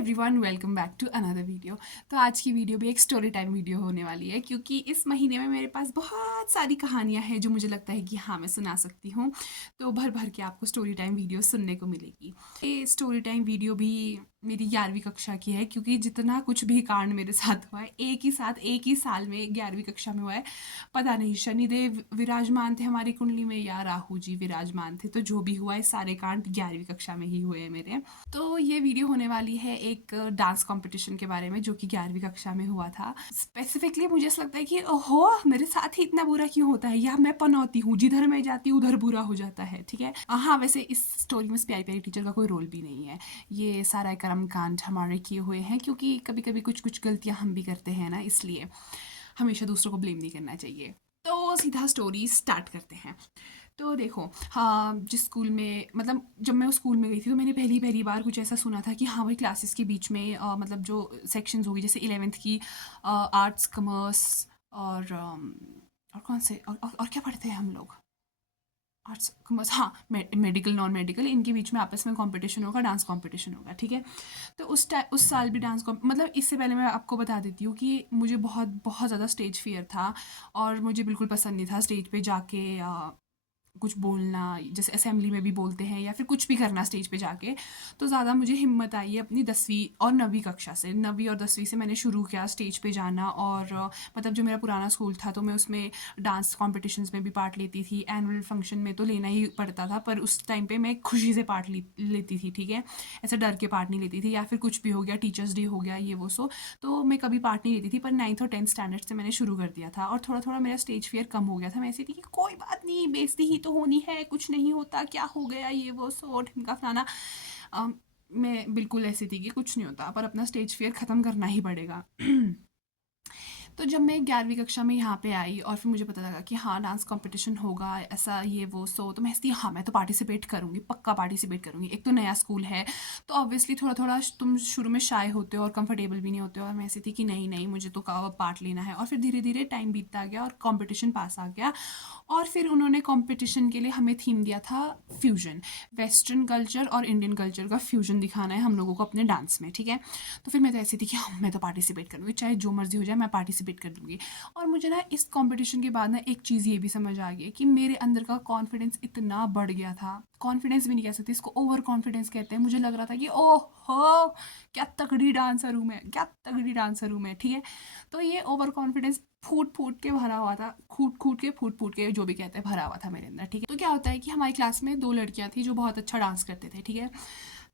Everyone, welcome back to another video. तो आज की वीडियो भी एक स्टोरी टाइम वीडियो होने वाली है, क्योंकि इस महीने में मेरे पास बहुत सारी कहानियां हैं जो मुझे लगता है कि हाँ, मैं सुना सकती हूँ। तो भर भर के आपको स्टोरी टाइम वीडियो सुनने को मिलेगी। ये स्टोरी टाइम वीडियो भी मेरी 11वीं कक्षा की है, क्योंकि जितना कुछ भी कांड मेरे साथ हुआ है एक ही साथ एक ही साल में 11वीं कक्षा में हुआ है। पता नहीं शनिदेव विराजमान थे हमारी कुंडली में या राहु जी विराजमान थे, तो जो भी हुआ है सारे कांड 11वीं कक्षा में ही हुए हैं मेरे। तो ये वीडियो होने वाली है एक डांस कंपटीशन के बारे में, जो कि 11वीं कक्षा में हुआ था। स्पेसिफिकली मुझे ऐसा लगता है कि ओहो, मेरे साथ ही इतना बुरा क्यों होता है, या मैं पनौती हूँ, जिधर मैं जाती हूँ उधर बुरा हो जाता है। ठीक है, हाँ, वैसे इस स्टोरी में प्यारी प्यारी टीचर का कोई रोल भी नहीं है। ये सारा कर्म कांड हमारे किए हुए हैं, क्योंकि कभी कभी कुछ कुछ गलतियां हम भी करते हैं ना, इसलिए हमेशा दूसरों को ब्लेम नहीं करना चाहिए। तो सीधा स्टोरी स्टार्ट करते हैं। तो देखो, हाँ, जिस स्कूल में मतलब जब मैं उस स्कूल में गई थी, तो मैंने पहली पहली बार कुछ ऐसा सुना था कि हाँ भाई, क्लासेस के बीच में मतलब जो सेक्शंस होगी, जैसे 11वीं की आर्ट्स, कॉमर्स और कौन से और क्या पढ़ते हैं हम लोग, आर्ट्स, कॉमर्स, हाँ, मेडिकल, नॉन मेडिकल, इनके बीच में आपस में कंपटीशन होगा, डांस कंपटीशन होगा। ठीक है, तो उस साल भी मतलब इससे पहले मैं आपको बता देती हूँ कि मुझे बहुत बहुत ज़्यादा स्टेज फियर था, और मुझे बिल्कुल पसंद नहीं था स्टेज पे जाके कुछ बोलना, जैसे असेंबली में भी बोलते हैं, या फिर कुछ भी करना स्टेज पे जाके। तो ज़्यादा मुझे हिम्मत आई है अपनी 10वीं और 9वीं कक्षा से। 9वीं और 10वीं से मैंने शुरू किया स्टेज पे जाना, और मतलब जो मेरा पुराना स्कूल था, तो मैं उसमें डांस कॉम्पिटिशन्स में भी पार्ट लेती थी। एनुअल फंक्शन में तो लेना ही पड़ता था, पर उस टाइम पे मैं खुशी से पार्ट लेती थी। ठीक है, ऐसे डर के पार्ट नहीं लेती थी, या फिर कुछ भी हो गया, टीचर्स डे हो गया, ये वो सो, तो मैं कभी पार्ट नहीं लेती थी। पर 9th और 10th स्टैंडर्ड से मैंने शुरू कर दिया था, और थोड़ा थोड़ा मेरा स्टेज फियर कम हो गया था। मैं ऐसी थी कि कोई बात नहीं, बेइज्जती ही तो होनी है, कुछ नहीं होता, क्या हो गया, ये वो सो ढिमका फलाना। अम, मैं बिल्कुल ऐसी थी कि कुछ नहीं होता, पर अपना स्टेज फियर ख़त्म करना ही पड़ेगा। तो जब मैं 11वीं कक्षा में यहाँ पे आई, और फिर मुझे पता लगा कि हाँ, डांस कंपटीशन होगा, ऐसा ये वो सो, तो मैं ऐसी, हाँ, मैं तो पार्टिसिपेट करूँगी, पक्का पार्टिसिपेट करूँगी। एक तो नया स्कूल है, तो ऑब्वियसली थोड़ा थोड़ा तुम शुरू में शाय होते हो और कंफर्टेबल भी नहीं होते हो, और मैं ऐसी थी कि नहीं नहीं, मुझे तो पार्ट लेना है। और फिर धीरे धीरे टाइम बीतता गया और कंपटीशन पास आ गया, और फिर उन्होंने कंपटीशन के लिए हमें थीम दिया था फ्यूजन, वेस्टर्न कल्चर और इंडियन कल्चर का फ्यूजन दिखाना है हम लोगों को अपने डांस में। ठीक है, तो फिर मैं तो ऐसी थी कि हाँ, मैं तो पार्टिसिपेट करूँगी, चाहे जो मर्जी हो जाए, मैं पार्टिसिपेट कर दूँगी। और मुझे ना इस कंपटीशन के बाद ना एक चीज़ ये भी समझ आ गई कि मेरे अंदर का कॉन्फिडेंस इतना बढ़ गया था, कॉन्फिडेंस भी नहीं कह सकती इसको, ओवर कॉन्फिडेंस कहते हैं। मुझे लग रहा था कि ओह हो, क्या तगड़ी डांसर हूँ मैं, क्या तगड़ी डांसर हूँ मैं। ठीक है, तो ये ओवर कॉन्फिडेंस फूट फूट के भरा हुआ था, फूट फूट के, जो भी कहते हैं, भरा हुआ था मेरे अंदर। ठीक है, तो क्या होता है कि हमारी क्लास में 2 लड़कियां थी जो बहुत अच्छा डांस करते थे। ठीक है,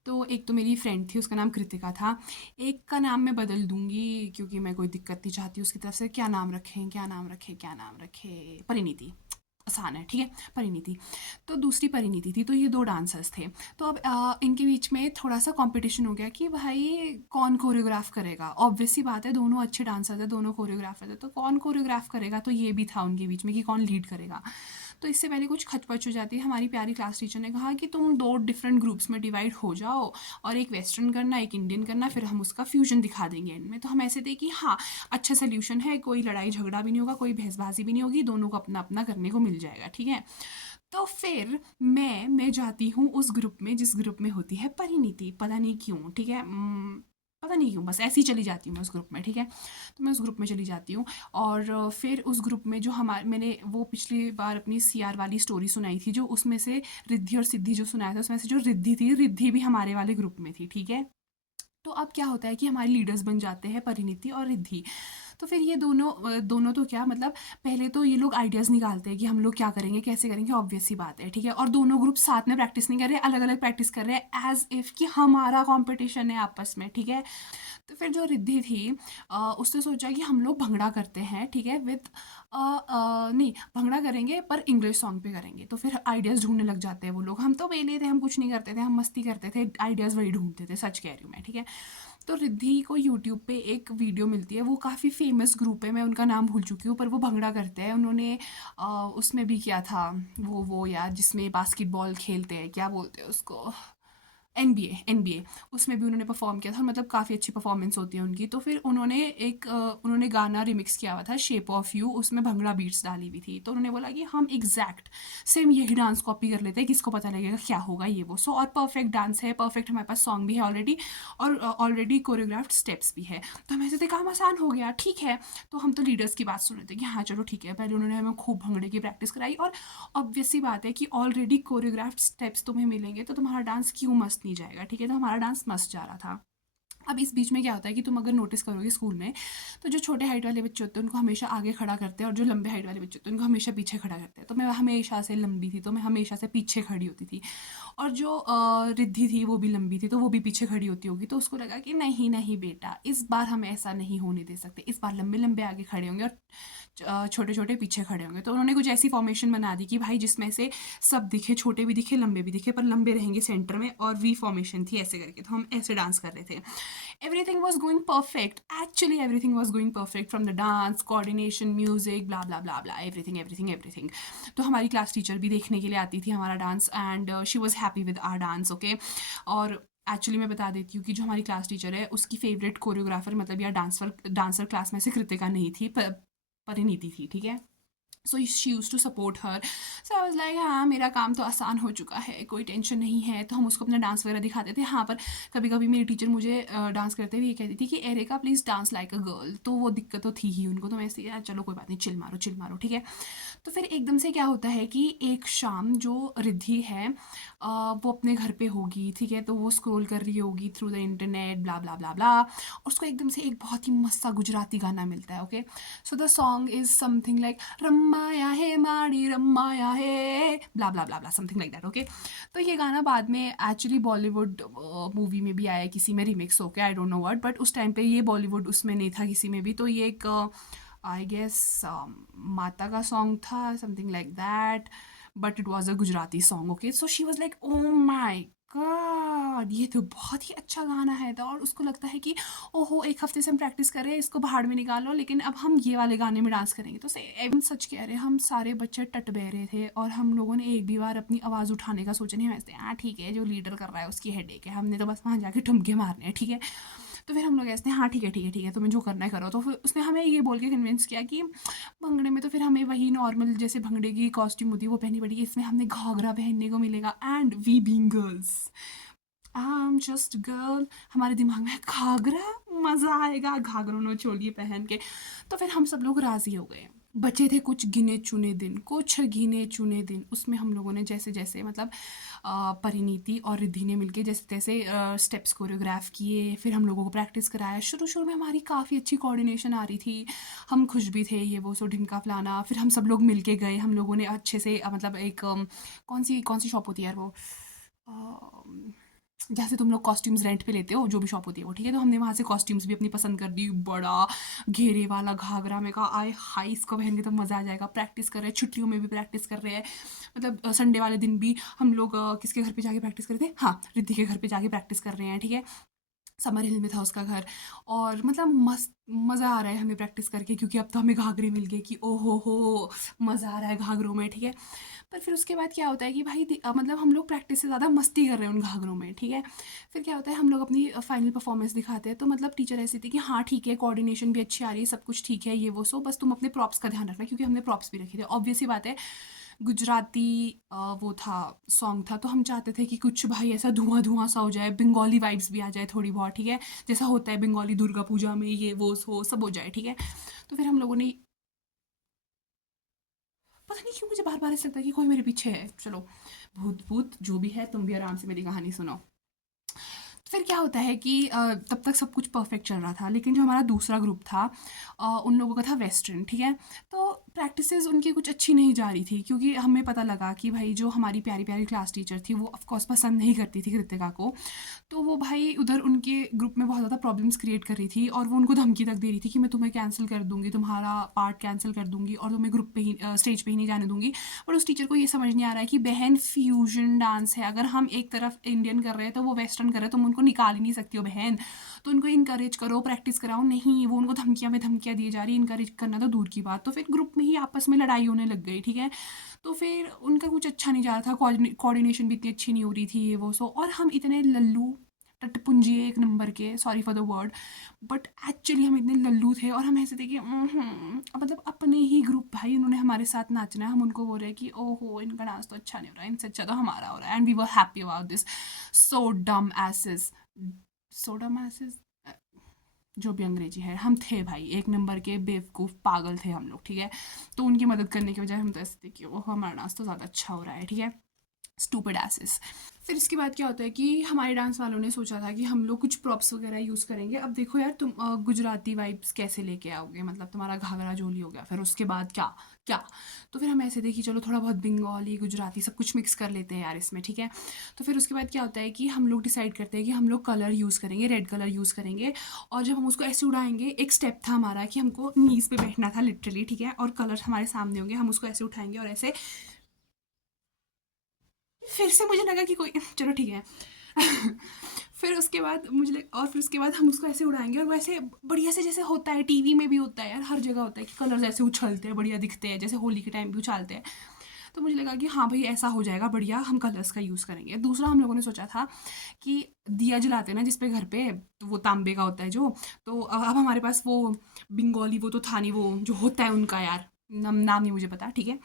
तो एक तो मेरी फ्रेंड थी, उसका नाम कृतिका था। एक का नाम मैं बदल दूंगी, क्योंकि मैं कोई दिक्कत नहीं चाहती उसकी तरफ से। क्या नाम रखें, क्या नाम रखें, क्या नाम रखें, परिणीति, आसान है। ठीक है, परिणीति। तो दूसरी परिणीति थी, तो ये 2 डांसर्स थे। तो अब इनके बीच में थोड़ा सा कंपटीशन हो गया कि भाई कौन कोरियोग्राफ करेगा। ऑब्वियस सी बात है, दोनों अच्छे डांसर थे, दोनों कोरियोग्राफर थे, तो कौन कोरियोग्राफ करेगा, तो ये भी था उनके बीच में कि कौन लीड करेगा। तो इससे पहले कुछ खचपच हो जाती है, हमारी प्यारी क्लास टीचर ने कहा कि तुम 2 डिफरेंट ग्रुप्स में डिवाइड हो जाओ, और एक वेस्टर्न करना, एक इंडियन करना, फिर हम उसका फ्यूजन दिखा देंगे एंड में। तो हम ऐसे थे कि हाँ, अच्छा सोल्यूशन है, कोई लड़ाई झगड़ा भी नहीं होगा, कोई बहसबाजी भी नहीं होगी, दोनों को अपना अपना करने को मिल जाएगा। ठीक है, तो फिर मैं जाती हूँ उस ग्रुप में जिस ग्रुप में होती है परिणीति, पता नहीं क्यों। ठीक है, पता नहीं क्यों, बस ऐसे ही चली जाती हूँ मैं उस ग्रुप में। ठीक है, तो मैं उस ग्रुप में चली जाती हूँ, और फिर उस ग्रुप में जो हमारे, मैंने वो पिछली बार अपनी सीआर वाली स्टोरी सुनाई थी, जो उसमें से रिद्धि और सिद्धि जो सुनाया था, उसमें से जो रिद्धि थी, रिद्धि भी हमारे वाले ग्रुप में थी। ठीक है, तो अब क्या होता है कि हमारे लीडर्स बन जाते हैं परिणीति और रिद्धि। तो फिर ये दोनों तो क्या मतलब, पहले तो ये लोग आइडियाज़ निकालते हैं कि हम लोग क्या करेंगे, कैसे करेंगे, ऑब्वियस सी बात है। ठीक है, और दोनों ग्रुप साथ में प्रैक्टिस नहीं कर रहे, अलग अलग प्रैक्टिस कर रहे हैं, एज इफ़ कि हमारा कॉम्पिटिशन है आपस में। ठीक है, तो फिर जो रिद्धि थी, उसने सोचा कि हम लोग भंगड़ा करते हैं। ठीक है, विद नहीं, भंगड़ा करेंगे पर इंग्लिश सॉन्ग पे करेंगे। तो फिर आइडियाज़ ढूंढने लग जाते हैं वो लोग, हम तो वेले थे, हम कुछ नहीं करते थे, हम मस्ती करते थे, आइडियाज़ वही ढूंढते थे, सच कह रही हूँ मैं। ठीक है, तो रिद्धि को यूट्यूब पे एक वीडियो मिलती है, वो काफ़ी फेमस ग्रुप है, मैं उनका नाम भूल चुकी हूँ, पर वो भंगड़ा करते हैं। उन्होंने उसमें भी किया था, वो यार जिसमें बास्केटबॉल खेलते हैं, क्या बोलते हैं उसको, एनबीए उसमें भी उन्होंने परफॉर्म किया था, मतलब काफ़ी अच्छी परफॉर्मेंस होती है उनकी। तो फिर उन्होंने गाना रिमिक्स किया हुआ था शेप ऑफ यू, उसमें भंगड़ा बीट्स डाली हुई थी। तो उन्होंने बोला कि हम एग्जैक्ट सेम यही डांस कॉपी कर लेते हैं, किसको पता लगेगा क्या होगा ये वो। सो और परफेक्ट डांस है, परफेक्ट हमारे पास सॉन्ग भी है ऑलरेडी, और ऑलरेडी कोरियोग्राफ्ड स्टेप्स भी है। तो हमें ऐसे थे काम आसान हो गया, ठीक है। तो हम तो लीडर्स की बात सुन रहे थे कि हाँ चलो ठीक है। पहले उन्होंने हमें खूब भंगड़े की प्रैक्टिस कराई, और ऑब्वियस सी बात है कि ऑलरेडी कोरियोग्राफ्ड स्टेप्स तुम्हें मिलेंगे तो तुम्हारा डांस क्यों मस्त नहीं जाएगा, ठीक है। तो हमारा डांस मस्त जा रहा था। अब इस बीच में क्या होता है कि तुम अगर नोटिस करोगे स्कूल में, तो जो छोटे हाइट वाले बच्चे होते हैं उनको हमेशा आगे खड़ा करते हैं, और जो लंबे हाइट वाले बच्चे होते हैं उनको हमेशा पीछे खड़ा करते हैं। तो मैं हमेशा से लंबी थी, तो मैं हमेशा से पीछे खड़ी होती थी। और जो रिद्धि थी वो भी लंबी थी, तो वो भी पीछे खड़ी होती होगी। तो उसको लगा कि नहीं नहीं बेटा, इस बार हम ऐसा नहीं होने दे सकते, इस बार लंबे लंबे आगे खड़े होंगे और छोटे छोटे पीछे खड़े होंगे। तो उन्होंने कुछ ऐसी फॉर्मेशन बना दी कि भाई जिसमें से सब दिखे, छोटे भी दिखे लंबे भी दिखे, पर लंबे रहेंगे सेंटर में, और वी फॉर्मेशन थी ऐसे करके। तो हम ऐसे डांस कर रहे थे। Everything was going perfect. Actually, everything was going perfect from the dance, coordination, music, blah blah blah blah, everything, everything, everything. तो हमारी क्लास टीचर भी देखने के लिए आती थी हमारा dance, and she was happy with our dance, okay. और एक्चुअली मैं बता देती हूँ कि जो हमारी क्लास टीचर है उसकी फेवरेट कोरियोग्राफर, मतलब या डांसर क्लास में से कृतिका नहीं थी, परिणीति थी, ठीक है। So she use to support her. So I was like हाँ मेरा काम तो आसान हो चुका है, कोई टेंशन नहीं है। तो हम उसको अपना डांस वगैरह दिखाते थे। हाँ, पर कभी कभी मेरी टीचर मुझे डांस करते हुए ये कहती थी कि Erica please dance like a girl. तो वो दिक्कत तो थी ही उनको। तो मैं ऐसे यार चलो कोई बात नहीं, चिल मारो, ठीक है। तो फिर एकदम से क्या होता है कि एक शाम जो रिद्धि है वो अपने घर पे होगी, ठीक है। तो वो स्क्रॉल कर रही होगी through the internet, blah blah blah ब्ला, और उसको एकदम से एक बहुत ही मस्त सा गुजराती गाना मिलता है, okay. So the song is something like रम्माया है माड़ी रम्माया है, blah blah blah blah, something like that, okay. तो ये गाना बाद में एक्चुअली बॉलीवुड मूवी में भी आया, किसी में रिमिक्स होके, I don't know what, but उस टाइम पे ये बॉलीवुड उसमें नहीं था किसी में भी। तो ये एक आई गेस माता का सॉन्ग था, something like that, but it was a Gujarati song, okay. So she was like oh my God, ये तो बहुत ही अच्छा गाना है। तो और उसको लगता है कि ओहो एक हफ्ते से हम प्रैक्टिस कर रहे हैं, इसको भाड़ में निकालो, लेकिन अब हम ये वाले गाने में डांस करेंगे। तो एवं सच कह रहे, हम सारे बच्चे टट बहरे थे, और हम लोगों ने एक भी बार अपनी आवाज़ उठाने का सोचा नहीं। वैसे हाँ ठीक है, जो लीडर कर रहा है उसकी हेडेक है, हमने तो बस वहाँ जाके ठुमके मारने हैं, ठीक है। तो फिर हम लोग ऐसे हाँ ठीक है ठीक है ठीक है, तुम्हें जो करना है करो। तो फिर उसने हमें ये बोल के कन्विंस किया कि भंगड़े में तो फिर हमें वही नॉर्मल जैसे भंगड़े की कॉस्ट्यूम होती है वो पहननी पड़ेगी, इसमें हमें घाघरा पहनने को मिलेगा। And we being girls, I am just girl, हमारे दिमाग में घाघरा, मज़ा आएगा घाघरों और चोली पहन के। तो फिर हम सब लोग राज़ी हो गए। बचे थे कुछ गिने चुने दिन, उसमें हम लोगों ने जैसे जैसे मतलब परिणीति और रिद्धि ने मिलके जैसे तैसे स्टेप्स कोरियोग्राफ किए। फिर हम लोगों को प्रैक्टिस कराया। शुरू शुरू में हमारी काफ़ी अच्छी कोऑर्डिनेशन आ रही थी, हम खुश भी थे, ये वो सो ढिमका फलाना। फिर हम सब लोग मिल के गए, हम लोगों ने अच्छे से मतलब एक कौन सी शॉप होती है यार वो, जैसे तुम लोग कॉस्ट्यूम्स रेंट पे लेते हो, जो भी शॉप होती है वो, ठीक है। तो हमने वहाँ से कॉस्ट्यूम्स भी अपनी पसंद कर दी, बड़ा घेरे वाला घाघरा। में कहा आय हाय इसको पहन के तो मज़ा आ जाएगा। प्रैक्टिस कर रहे हैं, छुट्टियों में भी प्रैक्टिस कर रहे हैं, मतलब संडे वाले दिन भी हम लोग किसके घर पे जाके प्रैक्टिस कर रहे थे, हाँ रिद्धि के घर पे जाके प्रैक्टिस कर रहे हैं, ठीक है। समर हिल में था उसका घर, और मतलब मस्त मज़ा आ रहा है हमें प्रैक्टिस करके, क्योंकि अब तो हमें घाघरे मिल गए कि ओ हो मज़ा आ रहा है घाघरों में, ठीक है। पर फिर उसके बाद क्या होता है कि भाई मतलब हम लोग प्रैक्टिस से ज़्यादा मस्ती कर रहे हैं उन घाघरों में, ठीक है। फिर क्या होता है, हम लोग अपनी फाइनल परफॉर्मेंस दिखाते हैं। तो मतलब टीचर ऐसी थी कि हाँ ठीक है, कोऑर्डिनेशन भी अच्छी आ रही है, सब कुछ ठीक है, ये वो सो बस तुम अपने प्रॉप्स का ध्यान रखना, क्योंकि हमने प्रॉप्स भी रखे थे। ऑब्वियस ही बात है, गुजराती वो था, सॉन्ग था, तो हम चाहते थे कि कुछ भाई ऐसा धुआं धुआं सा हो जाए, बंगाली वाइब्स भी आ जाए थोड़ी बहुत, ठीक है। जैसा होता है बंगाली दुर्गा पूजा में, ये वो हो सब हो जाए, ठीक है। तो फिर हम लोगों ने, पता नहीं क्यों मुझे बार बार ऐसा लगता है कि कोई मेरे पीछे है। चलो भूत भूत जो भी है, तुम भी आराम से मेरी कहानी सुनो। फिर क्या होता है कि तब तक सब कुछ परफेक्ट चल रहा था, लेकिन जो हमारा दूसरा ग्रुप था उन लोगों का था वेस्टर्न, ठीक है। तो प्रैक्टिसेस उनकी कुछ अच्छी नहीं जा रही थी, क्योंकि हमें पता लगा कि भाई जो हमारी प्यारी प्यारी क्लास टीचर थी वो ऑफकोर्स पसंद नहीं करती थी कृतिका को। तो वो भाई उधर उनके ग्रुप में बहुत ज़्यादा प्रॉब्लम्स क्रिएट कर रही थी, और वो उनको धमकी तक दे रही थी कि मैं तुम्हें कैंसिल कर दूंगी, तुम्हारा पार्ट कैंसिल कर दूंगी, और तुम्हें ग्रुप पे ही स्टेज पे ही नहीं जाने दूंगी। पर उस टीचर को ये समझ नहीं आ रहा है कि बहन फ्यूजन डांस है, अगर हम एक तरफ इंडियन कर रहे हैं तो वो वेस्टर्न कर रहे हैं, तुम उनको निकाल ही नहीं सकती हो बहन। तो उनको इनकरेज करो, प्रैक्टिस कराओ, नहीं वो उनको धमकियाँ में धमकियाँ दी जा रही, इनकरेज करना तो दूर की बात। तो फिर ग्रुप में ही आपस में लड़ाई होने लग गई, ठीक है। तो फिर उनका कुछ अच्छा नहीं जा रहा था, कोऑर्डिनेशन भी इतनी अच्छी नहीं हो रही थी, ये वो सो, और हम इतने लल्लू टटपुंजिए एक नंबर के, sorry for the word, but actually हम इतने लल्लू थे और हम ऐसे थे कि मतलब अपने ही ग्रुप भाई, उन्होंने हमारे साथ नाचना है, हम उनको बोल रहे हैं कि ओहो इनका डांस तो अच्छा नहीं हो रहा है, इनसे अच्छा तो हमारा हो रहा है, and we were happy about this. So dumb asses, so dumb assess, जो भी अंग्रेजी है, हम थे भाई एक नंबर के बेवकूफ़ पागल थे हम लोग, ठीक है। तो उनकी मदद करने के बजाय हम तो ऐसे थे कि ओह हमारा डांस तो ज़्यादा अच्छा हो रहा है, ठीक है। Stupid asses. फिर इसके बाद क्या होता है कि हमारे डांस वालों ने सोचा था कि हम लोग कुछ प्रॉप्स वगैरह यूज़ करेंगे। अब देखो यार, तुम गुजराती वाइब्स कैसे लेके आओगे, मतलब तुम्हारा घाघरा चोली हो गया, फिर उसके बाद क्या क्या। तो फिर हम ऐसे थे कि चलो थोड़ा बहुत बंगाली गुजराती सब कुछ मिक्स कर लेते हैं यार इसमें, ठीक है। तो फिर उसके बाद क्या होता है कि हम लोग डिसाइड करते हैं कि हम लोग कलर यूज़ करेंगे, रेड कलर यूज़ करेंगे। और जब हम उसको ऐसे उड़ाएंगे, एक स्टेप था हमारा कि हमको नीज़ पे बैठना था लिटरली, ठीक है, और कलर हमारे सामने होंगे, हम उसको ऐसे उठाएंगे और ऐसे। फिर से मुझे लगा कि कोई चलो ठीक है। फिर उसके बाद और फिर उसके बाद हम उसको ऐसे उड़ाएंगे और वैसे बढ़िया से, जैसे होता है टीवी में भी होता है यार, हर जगह होता है कि कलर्स ऐसे उछलते हैं, बढ़िया दिखते हैं, जैसे होली के टाइम भी उछालते हैं। तो मुझे लगा कि हाँ भाई ऐसा हो जाएगा बढ़िया, हम कलर्स का यूज़ करेंगे। दूसरा हम लोगों ने सोचा था कि दिया जलाते हैं ना जिस पे घर पे, तो वो तांबे का होता है जो, तो अब हमारे पास वो बंगाली वो तो था नहीं, वो जो होता है उनका यार, नाम नहीं मुझे पता, ठीक है।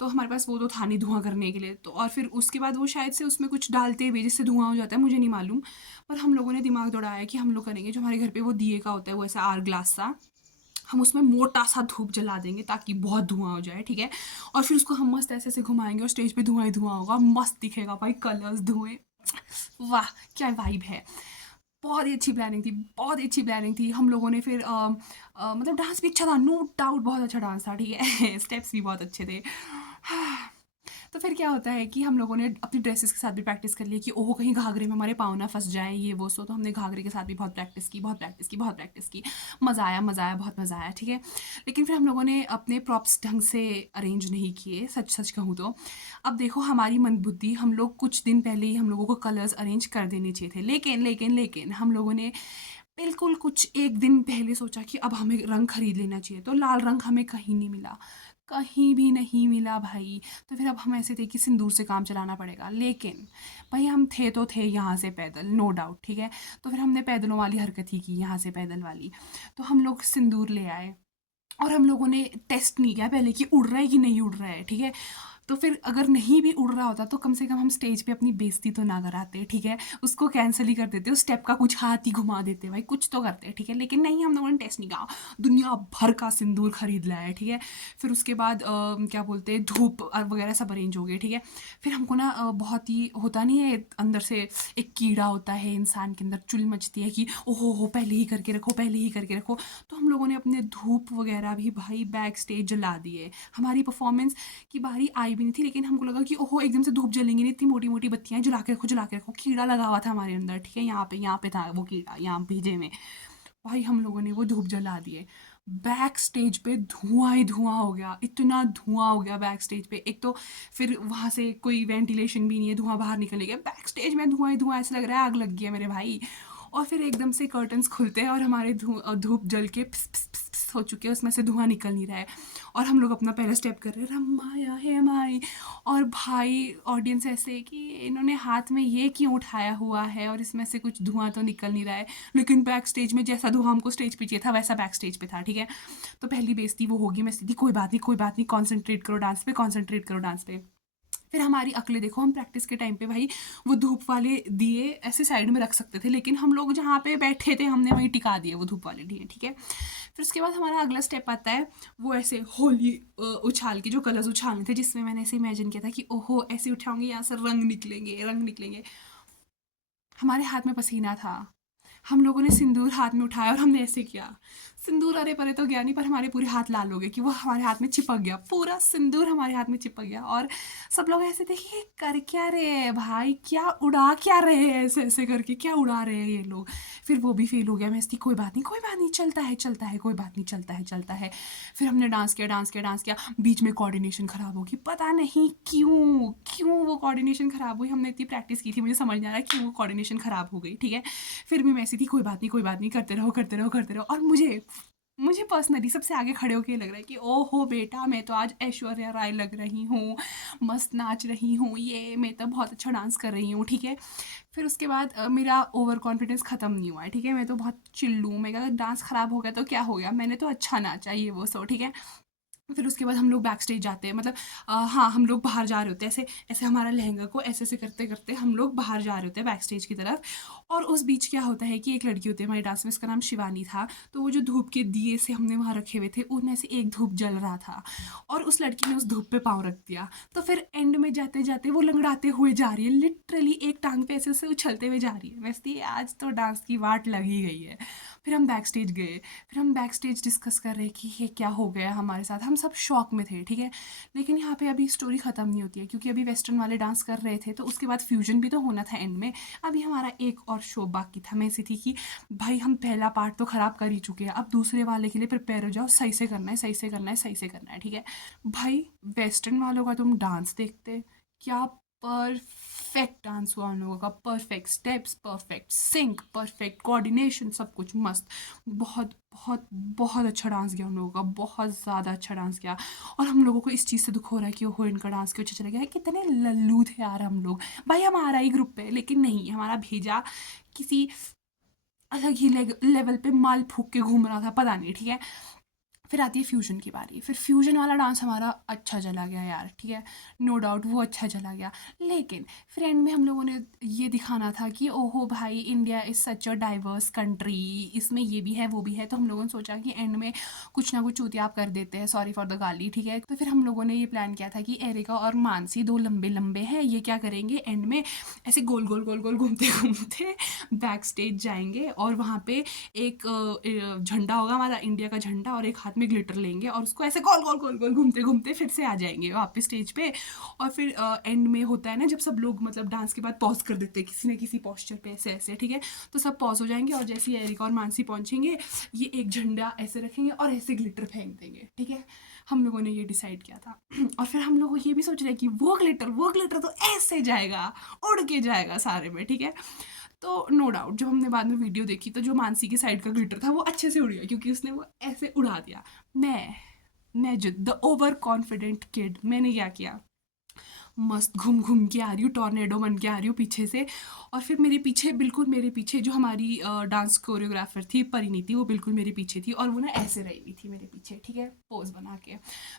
तो हमारे पास वो तो था नहीं धुआं करने के लिए, तो और फिर उसके बाद वो शायद से उसमें कुछ डालते भी जिससे धुआं हो जाता है, मुझे नहीं मालूम। पर हम लोगों ने दिमाग दौड़ाया कि हम लोग करेंगे, जो हमारे घर पे वो दिए का होता है वो ऐसा आर ग्लास सा, हम उसमें मोटा सा धूप जला देंगे ताकि बहुत धुआं हो जाए, ठीक है। और फिर उसको हम मस्त ऐसे ऐसे घुमाएंगे और स्टेज पे धुआं ही धुआं होगा, मस्त दिखेगा भाई, कलर्स धुएं, वाह क्या वाइब है। बहुत ही अच्छी प्लानिंग थी, बहुत ही अच्छी प्लानिंग थी। हम लोगों ने फिर मतलब डांस भी अच्छा था, नो डाउट बहुत अच्छा डांस था, ठीक है। स्टेप्स भी बहुत अच्छे थे। तो फिर क्या होता है कि हम लोगों ने अपनी ड्रेसेस के साथ भी प्रैक्टिस कर ली कि ओह कहीं घाघरे में हमारे पाँव ना फंस जाए, ये वो सो, तो हमने घाघरे के साथ भी बहुत प्रैक्टिस की, बहुत प्रैक्टिस की, बहुत प्रैक्टिस की। मज़ा आया, मज़ा आया, बहुत मज़ा आया, ठीक है। लेकिन फिर हम लोगों ने अपने प्रॉप्स ढंग से अरेंज नहीं किए, सच सच कहूँ तो। अब देखो हमारी मंदबुद्धि, हम लोग कुछ दिन पहले ही हम लोगों को कलर्स अरेंज कर देने चाहिए थे, लेकिन हम लोगों ने बिल्कुल कुछ एक दिन पहले सोचा कि अब हमें रंग खरीद लेना चाहिए, तो लाल रंग हमें कहीं नहीं मिला, कहीं भी नहीं मिला भाई। तो फिर अब हम ऐसे थे कि सिंदूर से काम चलाना पड़ेगा, लेकिन भाई हम थे तो थे यहाँ से पैदल, नो डाउट, ठीक है। तो फिर हमने पैदलों वाली हरकत ही की, यहाँ से पैदल वाली। तो हम लोग सिंदूर ले आए और हम लोगों ने टेस्ट नहीं किया पहले कि उड़ रहा है कि नहीं उड़ रहा है, ठीक है। तो फिर अगर नहीं भी उड़ रहा होता तो कम से कम हम स्टेज पे अपनी बेइज्जती तो ना कराते, ठीक है। उसको कैंसिल ही कर देते, उस स्टेप का कुछ हाथ ही घुमा देते, भाई कुछ तो करते, ठीक है। लेकिन नहीं, हम लोगों ने टेस्ट नहीं किया, दुनिया भर का सिंदूर खरीद लाया है, ठीक है। फिर उसके बाद क्या बोलते हैं, धूप वगैरह सब अरेंज हो गए, ठीक है। फिर हमको ना बहुत ही होता नहीं है अंदर से, एक कीड़ा होता है इंसान के अंदर, चुल मचती है कि ओहो हो पहले ही करके रखो, पहले ही करके रखो। तो हम लोगों ने अपने धूप वगैरह भी भाई बैक स्टेज जला दिए। हमारी परफॉर्मेंस की बारी आई भी नहीं थी, लेकिन हमको लगा कि ओहो एकदम से धूप जलेंगी नहीं, इतनी मोटी मोटी बत्तियां, जला के रखो, जला के रखो। कीड़ा लगा हुआ था हमारे अंदर, ठीक है, यहाँ पे था वो कीड़ा, यहाँ भेजे में। भाई हम लोगों ने वो धूप जला दिए, बैक स्टेज पे धुआं ही धुआं हो गया, इतना धुआं हो गया बैक स्टेज पे। एक तो फिर वहाँ से कोई वेंटिलेशन भी नहीं है, धुआं बाहर निकल गया, बैक स्टेज में धुआं ही धुआं, ऐसा लग रहा है आग लग गया मेरे भाई। और फिर एकदम से कर्टन्स खुलते हैं और हमारे धूप जल के पिस पिस पिस पिस हो चुके हैं, उसमें से धुआं निकल नहीं रहा है। और हम लोग अपना पहला स्टेप कर रहे हैं, रमाया हे माई। और भाई ऑडियंस ऐसे है कि इन्होंने हाथ में ये क्यों उठाया हुआ है और इसमें से कुछ धुआं तो निकल नहीं रहा है। लेकिन बैक स्टेज में जैसा धुआं हमको स्टेज पे चाहिए था वैसा बैक स्टेज पे था, ठीक है। तो पहली बेइज्जती वो होगी, मैं सीधी कोई बात नहीं, कोई बात नहीं, कॉन्सेंट्रेट करो डांस पे, कॉन्सेंट्रेट करो डांस पे। फिर हमारी अक्लें देखो, हम प्रैक्टिस के टाइम पे भाई वो धूप वाले दिए ऐसे साइड में रख सकते थे, लेकिन हम लोग जहाँ पे बैठे थे हमने वहीं टिका दिए वो धूप वाले दिए, ठीक है। फिर उसके बाद हमारा अगला स्टेप आता है, वो ऐसे होली उछाल के जो कलर्स उछालने थे, जिसमें मैंने ऐसे इमेजिन किया था कि ओहो ऐसे उठाऊंगे यहाँ से रंग निकलेंगे, रंग निकलेंगे। हमारे हाथ में पसीना था, हम लोगों ने सिंदूर हाथ में उठाया और हमने ऐसे किया, सिंदूर अरे परे तो गया नहीं, पर हमारे पूरे हाथ लाल हो गए कि वो हमारे हाथ में चिपक गया, पूरा सिंदूर हमारे हाथ में चिपक गया। और सब लोग ऐसे थे कि ये कर क्या रहे हैं भाई, क्या उड़ा क्या रहे हैं, ऐसे ऐसे करके क्या उड़ा रहे हैं ये लोग। फिर वो भी फेल हो गया, मैं इसकी कोई बात नहीं, कोई बात नहीं, चलता है चलता है, कोई बात नहीं, चलता है चलता है। फिर हमने डांस किया, डांस किया, डांस किया, बीच में कोऑर्डिनेशन ख़राब होगी, पता नहीं क्यों क्यों वो कोऑर्डिनेशन ख़राब हुई। हमने इतनी प्रैक्टिस की थी, मुझे समझ नहीं आ रहा क्यों वो कोऑर्डिनेशन ख़राब हो गई, ठीक है। फिर भी मैं ऐसी थी, कोई बात नहीं, कोई बात नहीं, करते रहो करते रहो करते रहो। और मुझे मुझे पर्सनली सबसे आगे खड़े होके लग रहा है कि ओहो बेटा, मैं तो आज ऐश्वर्या राय लग रही हूँ, मस्त नाच रही हूँ, ये मैं तो बहुत अच्छा डांस कर रही हूँ, ठीक है। फिर उसके बाद मेरा ओवर कॉन्फिडेंस ख़त्म नहीं हुआ है, ठीक है। मैं तो बहुत चिल्लू हूँ, मैं कहा डांस ख़राब हो गया तो क्या हो गया, मैंने तो अच्छा नाचा, ये वो सो, ठीक है। फिर उसके बाद हम लोग बैक स्टेज जाते हैं, मतलब हाँ, हम लोग बाहर जा रहे होते हैं, ऐसे ऐसे हमारा लहंगा को ऐसे ऐसे करते करते हम लोग बाहर जा रहे होते हैं बैक स्टेज की तरफ। और उस बीच क्या होता है कि एक लड़की होती है हमारे डांस में, उसका नाम शिवानी था। तो वो जो धूप के दिए से हमने वहाँ रखे हुए थे, उनमें से एक धूप जल रहा था, और उस लड़की ने उस धूप पे पाँव रख दिया। तो फिर एंड में जाते जाते वो लंगड़ाते हुए जा रही है, लिटरली एक टांग पे ऐसे ऐसे उछलते हुए जा रही है। वैसे आज तो डांस की वाट लग ही गई है। फिर हम बैक स्टेज गए, फिर हम बैक स्टेज डिस्कस कर रहे कि ये क्या हो गया हमारे साथ, हम सब शॉक में थे, ठीक है। लेकिन यहाँ पे अभी स्टोरी ख़त्म नहीं होती है, क्योंकि अभी वेस्टर्न वाले डांस कर रहे थे, तो उसके बाद फ्यूजन भी तो होना था एंड में। अभी हमारा एक और शो बाकी था। मैं ऐसी थी कि भाई हम पहला पार्ट तो ख़राब कर ही चुके हैं, अब दूसरे वाले के लिए प्रिपेयर हो जाओ, सही से करना है, सही से करना है, सही से करना है, ठीक है। भाई वेस्टर्न वालों का तुम डांस देखते, क्या परफेक्ट डांस हुआ उन लोगों का, perfect steps, perfect sync, perfect coordination, सब कुछ मस्त। बहुत बहुत बहुत अच्छा डांस किया उन लोगों का, बहुत ज़्यादा अच्छा डांस किया। और हम लोगों को इस चीज़ से दुख हो रहा है कि ओहो इनका डांस क्यों अच्छा चला गया है, कितने लल्लू थे यार हम लोग। भाई हम आ रहा ही ग्रुप पे, लेकिन नहीं, हमारा भेजा किसी अलग ही लेवल पे माल फूक के घूम रहा था, पता नहीं, ठीक है। फिर आती है फ्यूजन की बारी, फिर फ्यूजन वाला डांस हमारा अच्छा चला गया यार, ठीक है। नो डाउट वो अच्छा चला गया। लेकिन फिर एंड में हम लोगों ने ये दिखाना था कि ओहो भाई, India is such a diverse country, इसमें ये भी है वो भी है। तो हम लोगों ने सोचा कि एंड में कुछ ना कुछ चूतियाप कर देते हैं, सॉरी फॉर द गाली, ठीक है। तो फिर हम लोगों ने ये प्लान किया था कि एरिका और मानसी दो लंबे लंबे हैं, ये क्या करेंगे एंड में ऐसे गोल गोल गोल गोल घूमते घूमते बैक स्टेज जाएंगे, और वहाँ पे एक झंडा होगा हमारा, इंडिया का झंडा, और एक हाथ में ग्लिटर लेंगे, और उसको ऐसे गोल गोल गोल गोल घूमते घूमते फिर से आ जाएंगे वापस स्टेज पे। और फिर एंड में होता है ना, जब सब लोग मतलब डांस के बाद पॉज कर देते हैं किसी न किसी पोस्चर पे, ऐसे ऐसे, ठीक है। तो सब पॉज हो जाएंगे, और जैसे ही एरिका और मानसी पहुंचेंगे, ये एक झंडा ऐसे रखेंगे और ऐसे ग्लिटर फेंक देंगे, ठीक है। हम लोगों ने ये डिसाइड किया था। और फिर हम लोग ये भी सोच रहे हैं कि वो ग्लिटर तो ऐसे जाएगा, उड़ के जाएगा सारे में, ठीक है। तो नो डाउट जब हमने बाद में वीडियो देखी, तो जो मानसी की साइड का ग्लिटर था वो अच्छे से उड़ गया, क्योंकि उसने वो ऐसे उड़ा दिया। मैं जो द ओवर कॉन्फिडेंट किड, मैंने क्या किया, मस्त घूम घूम के आ रही हूँ, टॉर्नेडो बन के आ रही हूँ पीछे से। और फिर मेरे पीछे, बिल्कुल मेरे पीछे जो हमारी डांस कोरियोग्राफर थी परिणीति, वो बिल्कुल मेरे पीछे थी, और वो ना ऐसे रही हुई थी मेरे पीछे, ठीक है, पोज बना के।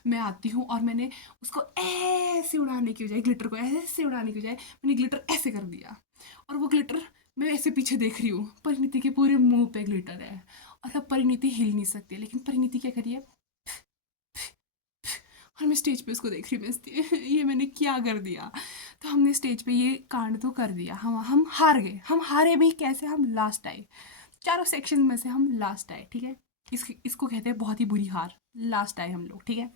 मैं आती हूँ और मैंने उसको ऐसे उड़ाने की बजाय, ग्लिटर को ऐसे उड़ाने की बजाय, मैंने ग्लिटर ऐसे कर दिया। और वो ग्लिटर, मैं ऐसे पीछे देख रही हूँ, परिणीति के पूरे मुंह पे ग्लिटर है। और अब परिणीति हिल नहीं सकती, लेकिन परिणीति क्या करिए, और मैं स्टेज पे उसको देख रही हूँ, मैं ये मैंने क्या कर दिया। तो हमने स्टेज पे ये कांड तो कर दिया, हम हार गए। हम हारे भी कैसे, हम लास्ट आए, चारों सेक्शन में से हम लास्ट आए, ठीक है। इसको कहते हैं बहुत ही बुरी हार, लास्ट आए हम लोग, ठीक है।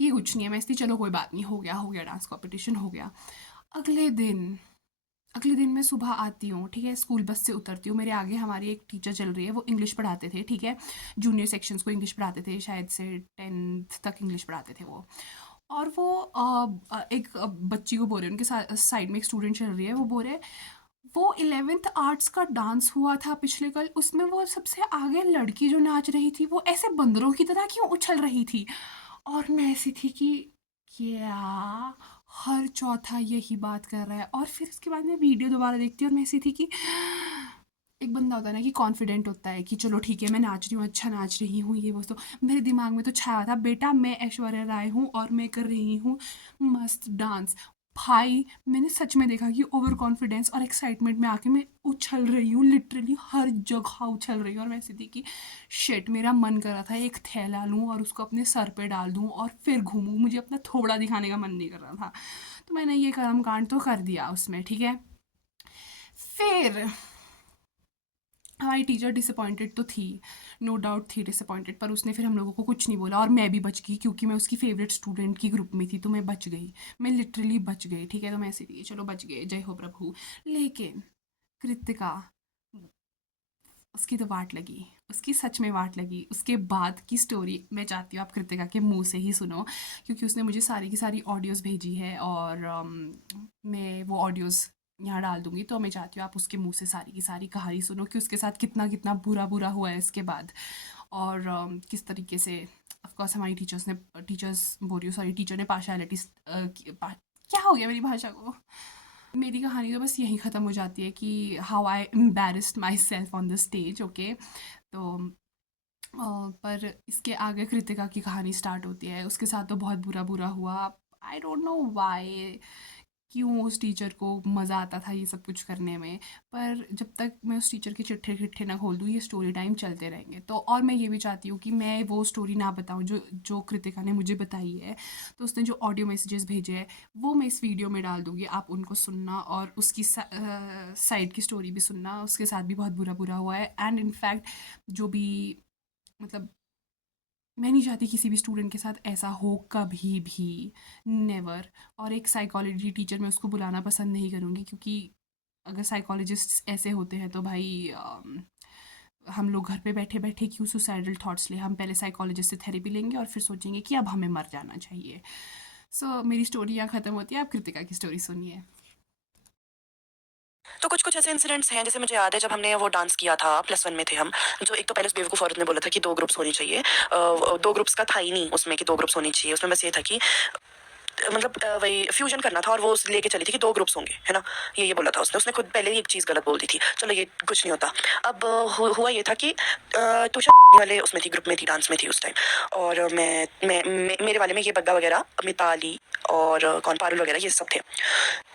ये कुछ नहीं है, मैं इसलिए चलो कोई बात नहीं, हो गया डांस कॉम्पिटिशन हो गया। अगले दिन अगले दिन मैं सुबह आती हूँ, ठीक है, स्कूल बस से उतरती हूँ, मेरे आगे हमारी एक टीचर चल रही है, वो इंग्लिश पढ़ाते थे, ठीक है। जूनियर सेक्शंस को इंग्लिश पढ़ाते थे, शायद से 10th तक इंग्लिश पढ़ाते थे वो। और वो एक बच्ची को बोल रहे हैं, उनके साइड में एक स्टूडेंट चल रही है, वो बोल रहे हैं, वो 11th आर्ट्स का डांस हुआ था पिछले कल, उसमें वो सबसे आगे लड़की जो नाच रही थी, वो ऐसे बंदरों की तरह क्यों उछल रही थी। और मैं ऐसी थी कि क्या, हर चौथा यही बात कर रहा है। और फिर उसके बाद मैं वीडियो दोबारा देखती हूँ, और मैं ऐसी थी कि एक बंदा होता है ना कि कॉन्फिडेंट होता है कि चलो ठीक है, मैं नाच रही हूँ, अच्छा नाच रही हूँ, ये वो। तो मेरे दिमाग में तो छाया हुआ था, बेटा मैं ऐश्वर्या राय हूँ और मैं कर रही हूँ मस्त डांस। भाई मैंने सच में देखा कि ओवर कॉन्फिडेंस और एक्साइटमेंट में आके मैं उछल रही हूँ, लिटरली हर जगह उछल रही हूँ। और मैं ऐसी थी कि शिट, मेरा मन कर रहा था एक थैला लूँ और उसको अपने सर पे डाल दूँ और फिर घूमूँ, मुझे अपना थोबड़ा दिखाने का मन नहीं कर रहा था। तो मैंने ये कर्म कांड तो कर दिया उसमें, ठीक है। फिर हमारी टीचर डिसअपॉइंटेड तो थी, नो डाउट थी डिसअपॉइंटेड, पर उसने फिर हम लोगों को कुछ नहीं बोला, और मैं भी बच गई, क्योंकि मैं उसकी फेवरेट स्टूडेंट की ग्रुप में थी, तो मैं बच गई। मैं लिटरली बच गई, ठीक है। तो मैं ऐसे थी, चलो बच गए, जय हो प्रभु। लेकिन कृतिका, उसकी तो वाट लगी, उसकी सच में वाट लगी। उसके बाद की स्टोरी मैं चाहती हूँ आप कृतिका के मुंह से ही सुनो, क्योंकि उसने मुझे सारी की सारी ऑडियोज़ भेजी है, और मैं वो ऑडियोज़ यहाँ डाल दूँगी। तो मैं चाहती हूँ आप उसके मुँह से सारी की सारी कहानी सुनो कि उसके साथ कितना कितना बुरा बुरा हुआ है इसके बाद। और किस तरीके से ऑफ कोर्स हमारी टीचर्स बोल रही हूँ सॉरी, टीचर ने पार्शियलिटी क्या हो गया मेरी भाषा को। मेरी कहानी तो बस यहीं ख़त्म हो जाती है कि how I embarrassed my self on the stage. Okay, तो पर इसके आगे कृतिका की कहानी स्टार्ट होती है। उसके साथ तो बहुत बुरा बुरा हुआ। आई डोंट नो वाई, क्यों उस टीचर को मज़ा आता था ये सब कुछ करने में। पर जब तक मैं उस टीचर के चिट्ठे चिट्ठे ना खोल दूँ, ये स्टोरी टाइम चलते रहेंगे। तो और मैं ये भी चाहती हूँ कि मैं वो स्टोरी ना बताऊँ जो जो कृतिका ने मुझे बताई है। तो उसने जो ऑडियो मैसेजेस भेजे हैं वो मैं इस वीडियो में डाल दूँगी, आप उनको सुनना और उसकी साइड की स्टोरी भी सुनना। उसके साथ भी बहुत बुरा बुरा हुआ है। एंड इनफैक्ट जो भी मतलब मैं नहीं चाहती किसी भी स्टूडेंट के साथ ऐसा हो कभी भी, नेवर। और एक साइकोलॉजी टीचर मैं उसको बुलाना पसंद नहीं करूँगी, क्योंकि अगर साइकोलॉजिस्ट ऐसे होते हैं तो भाई हम लोग घर पे बैठे बैठे क्यों सुसाइडल थॉट्स ले। हम पहले साइकोलॉजिस्ट से थेरेपी लेंगे और फिर सोचेंगे कि अब हमें मर जाना चाहिए। सो मेरी स्टोरी यहाँ ख़त्म होती है। आप कृतिका की स्टोरी सुनिए। तो कुछ कुछ ऐसे इंसिडेंट्स हैं, जैसे मुझे याद है जब हमने वो डांस किया था, +1 में थे हम। जो एक तो पहले उस बेवकूफ़ औरत ने बोला था कि 2 ग्रुप्स होने चाहिए। 2 ग्रुप्स का था ही नहीं उसमें कि 2 ग्रुप्स होने चाहिए। उसमें बस ये था कि मतलब वही फ्यूजन करना था और वो लेके चली थी कि 2 ग्रुप्स होंगे, है ना? ये बोला था उसने। उसने खुद पहले ही एक चीज़ गलत बोल दी थी। चलो ये कुछ नहीं होता। अब हुआ ये था कि तुषार वाले उसमें थी, ग्रुप में थी, डांस में थी उस टाइम। और मेरे वाले में ये बग्गा वगैरह, मिताली और कौन पारुल वगैरह ये सब थे।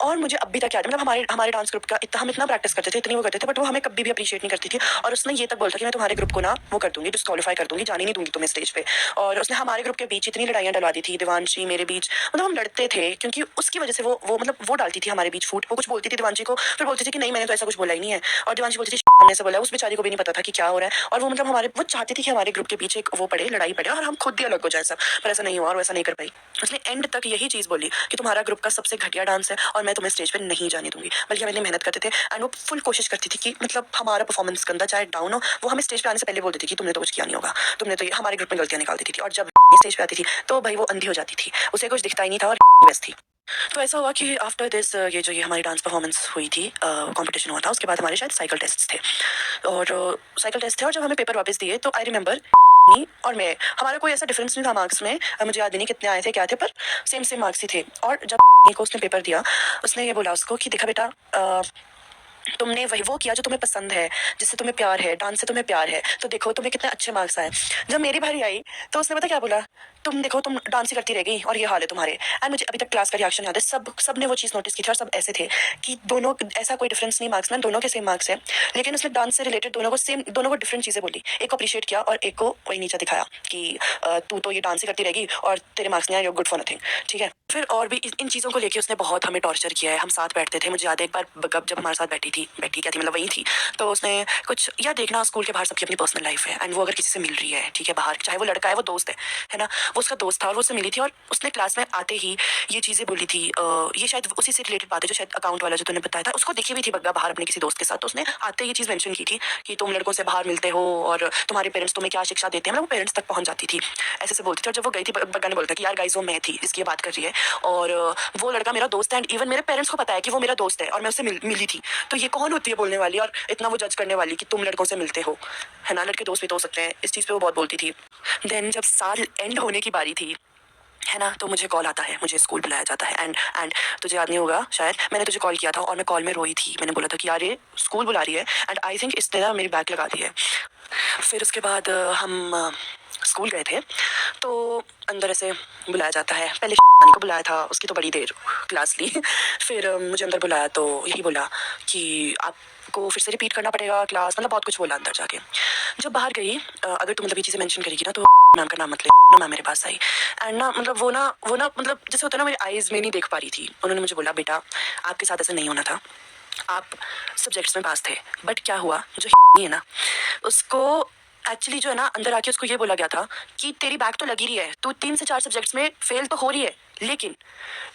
और मुझे अभी तक याद है, मतलब हमारे हमारे डांस ग्रुप का हम इतना प्रैक्टिस करते थे, इतनी वो करते थे, बट वो हमें कभी भी अप्रिशिएट नहीं करती थी। और उसने ये तक बोला था कि मैं तुम्हारे ग्रुप को ना वो कर दूंगी, डिस्क्वालीफाई कर दूंगी, जाने नहीं दूंगी तुम्हें स्टेज पे। और उसने हमारे ग्रुप के बीच इतनी लड़ाइयाँ डलवा दी थी, दिवांशी मेरे बीच। मतलब हम लड़ते थे क्योंकि उसकी वजह से वो मतलब वो डालती थी हमारे बीच फूट। वो कुछ बोलती थी दिवांशी को, फिर बोलती थी कि नहीं मैंने तो ऐसा कुछ बोला ही नहीं है। और दिवांशी बोलती थी ने ऐसा बोला है। उस बेचारी को भी नहीं पता था कि क्या हो रहा है। और वो मतलब वो चाहती थी कि हमारे ग्रुप के बीच एक वो पड़े, लड़ाई पड़े और हम खुद ही अलग हो जाए सब। पर ऐसा नहीं हुआ और वैसा नहीं कर पाई। उसने एंड तक यही चीज़ बोली कि तुम्हारा ग्रुप का सबसे घटिया डांस है और मैं तुम्हें स्टेज पे नहीं जाने दूंगी। बल्कि हम इतनी मेहनत करते थे एंड वो फुल कोशिश करती थी कि मतलब हमारा परफॉर्मेंस गंदा चाहे डाउन हो, वो हमें स्टेज पे आने से पहले बोल देती थी कि तुमने तो कुछ किया नहीं होगा, तुमने तो ये हमारे ग्रुप में गलतियां निकाल देती थी। और जब स्टेज पे आती थी तो भाई वो अंधी हो जाती थी, उसे कुछ दिखता ही नहीं था और व्यस्त थी। तो ऐसा हुआ कि आफ्टर दिस ये हमारी डांस परफॉर्मेंस हुई थी, कंपटीशन हुआ था, उसके बाद हमारे शायद साइकिल टेस्ट थे। और साइकिल टेस्ट थे और जब हमें पेपर वापस दिए तो आई रिमेंबर और मैं, हमारा कोई ऐसा डिफरेंस नहीं था मार्क्स में। मुझे याद नहीं कितने आए थे क्या थे, पर सेम सेम मार्क्स ही थे। और जब को उसने पेपर दिया, उसने ये बोला उसको कि देखा बेटा, तुमने वही वो किया जो तुम्हें पसंद है, जिससे तुम्हें प्यार है, डांस से तुम्हें प्यार है, तो देखो तुम्हें कितने अच्छे मार्क्स आए। जब मेरी बारी आई तो उसने पता क्या बोला, तुम देखो तुम डांस ही करती रह गई और ये हाल है तुम्हारे। एंड मुझे अभी तक क्लास का रिएक्शन याद है, सब ने वो चीज़ नोटिस की थी और सब ऐसे थे कि दोनों ऐसा कोई डिफरेंस नहीं मार्क्स में, दोनों के सेम मार्क्स है। लेकिन उसने डांस से रिलेटेड दोनों को डिफरेंट चीज़ें बोली, एक को अप्रिशिएट किया और एक को वही नीचा दिखाया कि तू तो ये डांस ही करती रहेगी और तेरे मार्क्स नहीं आए, गुड फॉर नथिंग। ठीक है, फिर और भी इन चीज़ों को लेके उसने बहुत हमें टॉर्चर किया है। हम साथ बैठते थे, मुझे याद है एक बार जब हमारे साथ बैठी क्या थी, मतलब वही थी। तो उसने कुछ, यार देखना स्कूल के बाहर सबकी अपनी पर्सनल लाइफ है एंड वो अगर किसी से मिल रही है, ठीक है, बाहर, चाहे वो लड़का है वो दोस्त है ना, वो उसका दोस्त था और वो उससे मिली थी और उसने क्लास में आते ही ये चीज़ें बोली थी। ये शायद उसी से रिलेटेड बात है जो शायद अकाउंट वाला जो तूने बताया था, उसको दिखी भी थी बग्गा बाहर अपने किसी दोस्त के साथ। तो उसने आते ये चीज़ मेंशन की थी कि तुम लड़कों से बाहर मिलते हो और तुम्हारे पेरेंट्स तुम्हें क्या शिक्षा देते हैं, मतलब वो पेरेंट्स तक पहुंच जाती थी, ऐसे से बोलती थी। और जब वो गई थी, बग्गा ने बोला था कि यार गाइस वो मैं थी जिसकी ये बात कर रही है और वो लड़का मेरा दोस्त है एंड इवन मेरे पेरेंट्स को पता है कि वो मेरा दोस्त है और मैं उससे मिली थी। तो ये कौन होती है बोलने वाली और इतना वो जज करने वाली कि तुम लड़कों से मिलते हो, है ना, लड़के दोस्त भी तो हो सकते हैं। इस चीज़ पे वो बहुत बोलती थी। देन जब साल एंड होने की बारी थी, है ना, तो मुझे कॉल आता है, मुझे स्कूल बुलाया जाता है एंड तुझे याद नहीं होगा शायद, मैंने तुझे कॉल किया था और मैं कॉल में रोई थी। मैंने बोला था कि यार ये स्कूल बुला रही है एंड आई थिंक इसने ना मेरी बैग लगा दी है। फिर उसके बाद हम स्कूल गए थे, तो अंदर ऐसे बुलाया जाता है। पहले को बुलाया था, उसकी तो बड़ी देर क्लास ली। फिर मुझे अंदर बुलाया तो यही बोला कि आपको फिर से रिपीट करना पड़ेगा क्लास, मतलब बहुत कुछ बोला अंदर जाके। जब बाहर गई, अगर तुम मतलब ये चीज़ें मेंशन करेगी ना तो मैम का नाम मत ले ना। मैम मेरे पास आई एंड ना मतलब वो ना मतलब जैसे होता है ना, मेरी आईज में नहीं देख पा रही थी। उन्होंने मुझे बोला बेटा आपके साथ ऐसा नहीं होना था, आप सब्जेक्ट्स में पास थे, बट क्या हुआ जो नहीं है ना, उसको एक्चुअली जो है ना अंदर आके उसको ये बोला गया था कि तेरी बैग तो लगी रही है, तू 3 से 4 सब्जेक्ट्स में फेल तो हो रही है, लेकिन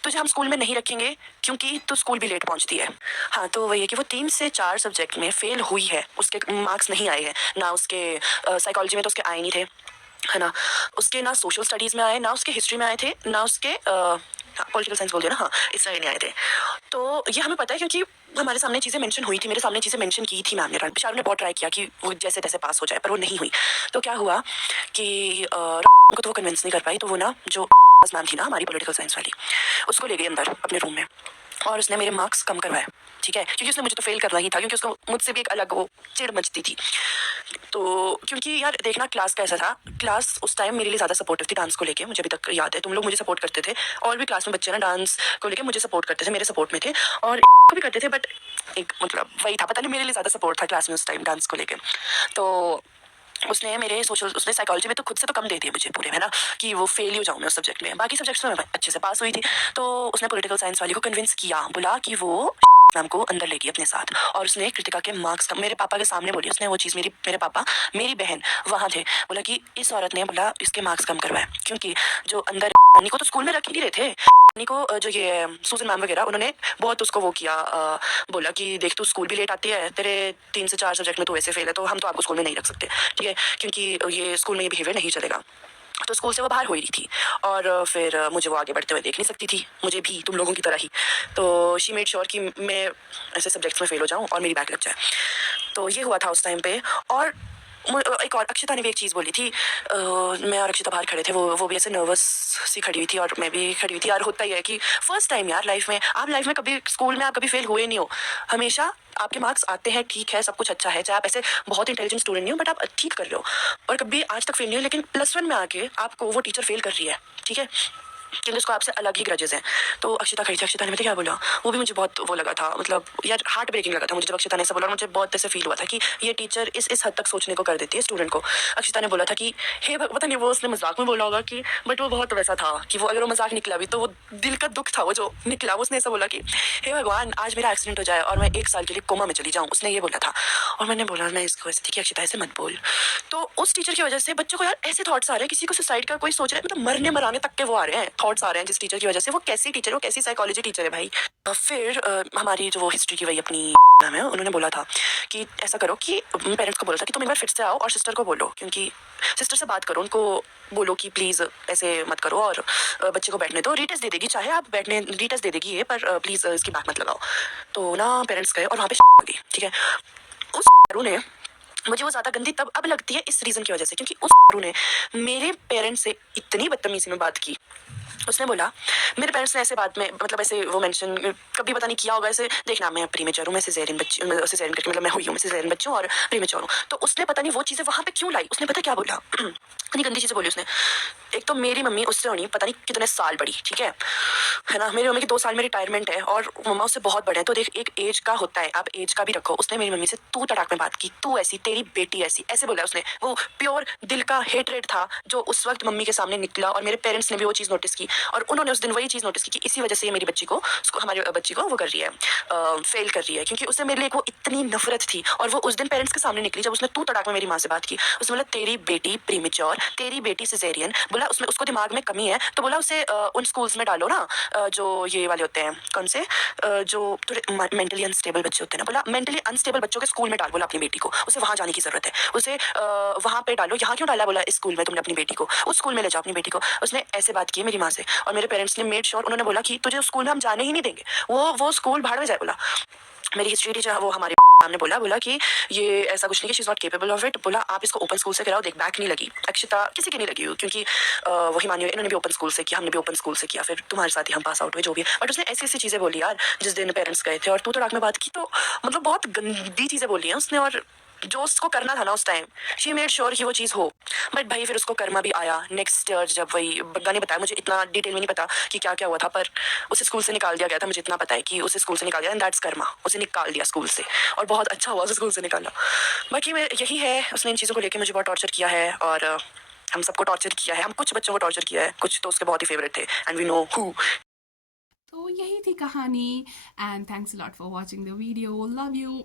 तुझे हम स्कूल में नहीं रखेंगे क्योंकि तू स्कूल भी लेट पहुंचती है। हाँ, तो वही है कि वो 3 से 4 सब्जेक्ट में फेल हुई है, उसके मार्क्स नहीं आए हैं ना, उसके साइकोलॉजी में तो उसके आए नहीं थे, है ना, उसके ना सोशल स्टडीज़ में आए, ना उसके हिस्ट्री में आए थे, ना उसके पॉलिटिकल साइंस बोल दिया ना, हाँ, इस साइड नहीं आए थे। तो ये हमें पता है क्योंकि हमारे सामने चीज़ें मेंशन हुई थी, मेरे सामने चीज़ें मेंशन की थी मैम ने। शाहरुख ने बहुत ट्राई किया कि वो जैसे-तैसे पास हो जाए, पर वो नहीं हुई। तो क्या हुआ कि को तो वो कन्विंस नहीं कर पाई, तो वो ना जो मैम थी ना हमारी पॉलिटिकल साइंस वाली, उसको ले गई अंदर अपने रूम में और उसने मेरे मार्क्स कम करवाए, ठीक है? क्योंकि उसने मुझे तो फेल करना ही था, क्योंकि उसको मुझसे भी एक अलग वो चिढ़ मचती थी। तो क्योंकि यार देखना क्लास का ऐसा था, क्लास उस टाइम मेरे लिए ज़्यादा सपोर्टिव थी डांस को लेके, मुझे अभी तक याद है। तुम लोग मुझे सपोर्ट करते थे और भी क्लास में बच्चे ना डांस को लेके मुझे सपोर्ट करते थे, मेरे सपोर्ट में थे और को भी करते थे, बट एक मतलब वही था, पता नहीं मेरे लिए ज़्यादा सपोर्ट था क्लास में उस टाइम डांस को लेके। तो उसने साइकोलॉजी में तो खुद से तो कम दे दिए मुझे पूरे, है ना, कि वो फेल ही हो जाऊँ मैं उस सब्जेक्ट में। बाकी सब्जेक्ट्स में मैं अच्छे से पास हुई थी। तो उसने पॉलिटिकल साइंस वाली को कन्विंस किया, बोला कि वो मैम को अंदर लेगी अपने साथ और उसने कृतिका के मार्क्स कम, मेरे पापा के सामने बोली उसने वो चीज़। मेरे पापा, मेरी बहन वहाँ थे। बोला कि इस औरत ने बोला इसके मार्क्स कम करवाए, क्योंकि जो अंदर को तो स्कूल में रख ही नहीं रहे थे। को जो ये सूजन मैम वगैरह, उन्होंने बहुत उसको वो किया, बोला कि देख तू स्कूल भी लेट आती है, तेरे 3 से 4 सब्जेक्ट में तू ऐसे फेल है, तो हम तो आपको स्कूल में नहीं रख सकते, ठीक है, क्योंकि ये स्कूल में ये बिहेवियर नहीं चलेगा। तो स्कूल से वो बाहर हो ही रही थी और फिर मुझे वो आगे बढ़ते हुए देख नहीं सकती थी, मुझे भी तुम लोगों की तरह ही। तो शी मेड श्योर कि मैं ऐसे सब्जेक्ट्स में फेल हो जाऊँ और मेरी बैक लग जाए। तो ये हुआ था उस टाइम पे। और एक और अक्षता ने भी एक चीज़ बोली थी, मैं और अक्षता बाहर खड़े थे, वो भी ऐसे नर्वस सी खड़ी हुई थी और मैं भी खड़ी हुई थी। यार होता ही है कि फर्स्ट टाइम यार लाइफ में, आप लाइफ में कभी स्कूल में आप कभी फेल हुए नहीं हो, हमेशा आपके मार्क्स आते हैं, ठीक है, सब कुछ अच्छा है, चाहे आप ऐसे बहुत इंटेलिजेंट स्टूडेंट नहीं हो, बट आप ठीक कर रहे हो और कभी आज तक फेल नहीं हो, लेकिन +1 में आके आपको वो टीचर फेल कर रही है, ठीक है, क्योंकि उसको आपसे अलग ही ग्रजेस हैं। तो अक्षता खड़ी थी, अक्षता ने मुझे क्या बोला, वो भी मुझे बहुत वो लगा था, मतलब यार हार्ट ब्रेकिंग लगा था मुझे जब अक्षता ने ऐसा बोला और मुझे बहुत ऐसे फील हुआ था कि ये टीचर इस हद तक सोचने को कर देती है स्टूडेंट को। अक्षता ने बोला था कि हे पता नहीं वो उसने मजाक में बोला होगा कि, बट वो बहुत वैसा था कि वो अगर वो मजाक निकला भी तो वो दिल का दुख था वो जो निकला। उसने ऐसा बोला कि हे भगवान आज मेरा एक्सीडेंट हो जाए और मैं 1 साल के लिए कोमा में चली जाऊँ, उसने ये बोला था। और मैंने बोला, मैं इसको ऐसे थी कि अक्षता ऐसे मत बोल। तो उस टीचर की वजह से बच्चों को यार ऐसे थॉट्स आ रहे हैं, किसी को सुसाइड का कोई सोच रहा है, मतलब मरने मराने तक के वो आ रहे हैं, थॉट्स आ रहे हैं जिस टीचर की वजह से। वो कैसी टीचर है, वो कैसी साइकोलॉजी टीचर है भाई। फिर हमारी जो वो हिस्ट्री की वही अपनी मैम है, उन्होंने बोला था कि ऐसा करो कि पेरेंट्स को बोला था कि तुम एक बार फिर से आओ और सिस्टर को बोलो, क्योंकि सिस्टर से बात करो, उनको बोलो कि प्लीज़ ऐसे मत करो और बच्चे को बैठने दो, रीटेस्ट दे देगी, चाहे आप बैठने रीटेस्ट दे देगी ये, पर प्लीज़ इसकी बैक मत लगाओ। तो ना पेरेंट्स गए और वहाँ पे गई, ठीक है। उस ने मुझे वो ज़्यादा गंदी तब अब लगती है इस रीज़न की वजह से, क्योंकि उस ने मेरे पेरेंट्स से इतनी बदतमीजी में बात की। उसने बोला, मेरे पेरेंट्स ने ऐसे बात में मतलब ऐसे वो मेंशन कभी पता नहीं किया होगा, ऐसे देखना मैं प्रीमेच्योर हूँ, मैं सिज़ेरियन बच्ची, सिज़ेरियन करके मतलब मैं हुई हूँ, मैं सिज़ेरियन बच्ची हूँ और प्रीमेच्योर हूँ। तो उसने पता नहीं वो चीज़ें वहाँ पे क्यों लाई, उसने पता क्या बोला इतनी गंदी चीज़ें बोली उसने। एक तो मेरी मम्मी उससे होनी पता नहीं कितने साल बड़ी, ठीक है ना, मेरी मम्मी की 2 साल में रिटायरमेंट है और मम्मा उससे बहुत बड़े हैं, तो देख एक एज का होता है, आप एज का भी रखो। उसने मेरी मम्मी से तू तड़ाक में बात की, तू ऐसी, तेरी बेटी ऐसी, ऐसे बोला उसने। वो प्योर दिल का हेटरेट था जो उस वक्त मम्मी के सामने निकला और मेरे पेरेंट्स ने भी वो चीज़ नोटिस की और उन्होंने उस दिन वही चीज़ नोटिस की कि इसी वजह से ये मेरी बच्ची को, हमारे बच्ची को वो कर रही है, फेल कर रही है, क्योंकि उससे मेरे लिए वो इतनी नफरत थी और वो उस दिन पेरेंट्स के सामने निकली जब उसने तू तड़ाक में मेरी माँ से बात की। उसने बोला तेरी बेटी प्रीमेच्योर, तेरी बेटी सिजेरियन, बोला उसमें उसको दिमाग में कमी है, तो बोला उसे उन स्कूल्स में डालो ना जो ये वाले होते हैं, कौन से जो थोड़े मेंटली अनस्टेबल बच्चे होते हैं ना, बोला मेंटली अनस्टेबल बच्चों के स्कूल में डाल, बोला अपनी बेटी को, उसे वहाँ जाने की जरूरत है, उसे वहाँ पे डालो, यहाँ क्यों डाला, बोला इस स्कूल में तुमने अपनी बेटी को, उस स्कूल में ले जाओ अपनी बेटी को। उसने ऐसे बात की मेरी माँ से और मेरे पेरेंट्स ने मेड श्योर, उन्होंने बोला कि तुझे उस स्कूल में हम जाने ही नहीं देंगे, वो स्कूल भाड़ में जाए। बोला मेरी हिस्ट्री टीचर वो हमारे सामने बोला कि ये ऐसा कुछ नहीं कि she is not capable of it, बोला आप इसको ओपन स्कूल से कराओ, देख बैक नहीं लगी, अक्षता किसी की नहीं लगी हुई, क्योंकि वही मानिए इन्होंने भी ओपन स्कूल से किया, हमने भी ओपन स्कूल से किया, फिर तुम्हारे साथ ही हम पास आउट हुए जो भी है। बट उसने ऐसी ऐसी चीज़ें बोली यार जिस दिन पेरेंट्स गए थे और तू तड़ाक में बात की, तो मतलब बहुत गंदी चीज़ें बोली हैं उसने और जो उसको करना था ना उस टाइम शी मेड श्योर कि वो चीज़ हो। बट भाई फिर उसको कर्मा भी आया नेक्स्ट ईयर, जब वही बग्गा ने बताया, मुझे इतना डिटेल में नहीं पता कि क्या क्या हुआ था, पर उसे स्कूल से निकाल दिया गया था, मुझे इतना पता है कि उसे स्कूल से निकाल दिया, एंड दैट्स कर्मा, उसे निकाल दिया स्कूल से और बहुत अच्छा हुआ उसे स्कूल से निकाला। बाकी मैं यही है, उसने इन चीज़ों को लेकर मुझे बहुत टॉर्चर किया है और हम सबको टॉर्चर किया है, हम कुछ बच्चों को टॉर्चर किया है, कुछ तो उसके बहुत ही फेवरेट थे एंड वी नो हु। तो यही थी कहानी and thanks a lot for watching the video, love you.